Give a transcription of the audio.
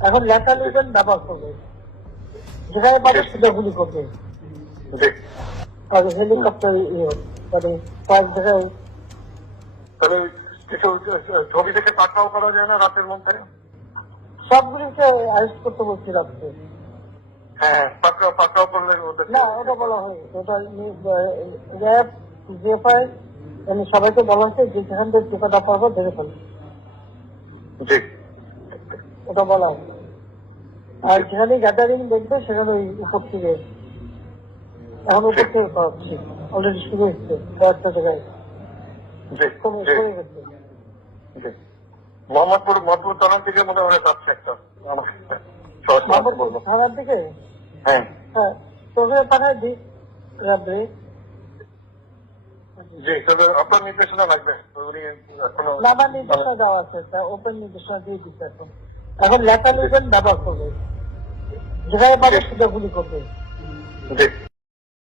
এখন লেখা নেবেন ব্যবহার করবে যেখানে পাবে সেটা গুলি করবে জি। হেলিকপ্টার ইয়ে মানে কয়েক জায়গায় তবে কিছু ছবি থেকে পাঠাও করা যায় না রাতের মধ্যে? সবগুলিকে অ্যারেস্ট করতে বলছি রাত্রে। হ্যাঁ পাকড়াও পাকড়াও করলে না ওটা বলা হয়নি ওটা র্যাব জেফআই মানে সবাইকে বলা হয়েছে যে যেখান থেকে টিকাটা পারব ফেলবে ওটা বলা হয়। আর যেখানে গ্যাদারিং দেখবে সেখানে ওই উপর থেকে এখন উপর থেকে করাচ্ছি অলরেডি শুরু হচ্ছে কয়েকটা জায়গায়। মোহাম্মদপুর মধুপুর থানার দিকে মনে হয় যাচ্ছে একটা। থানার দিকে? হ্যাঁ। হ্যাঁ পাঠাই দিই রাত্রে। জি তবে আপনার নির্দেশনা লাগবে। নির্দেশনা দেওয়া আছে ওপেন নির্দেশনা দিয়ে দিচ্ছে এখন। এখন লেখা নেবেন ব্যবহার করবে। যেখানে পাবে সেটা গুলি করবে।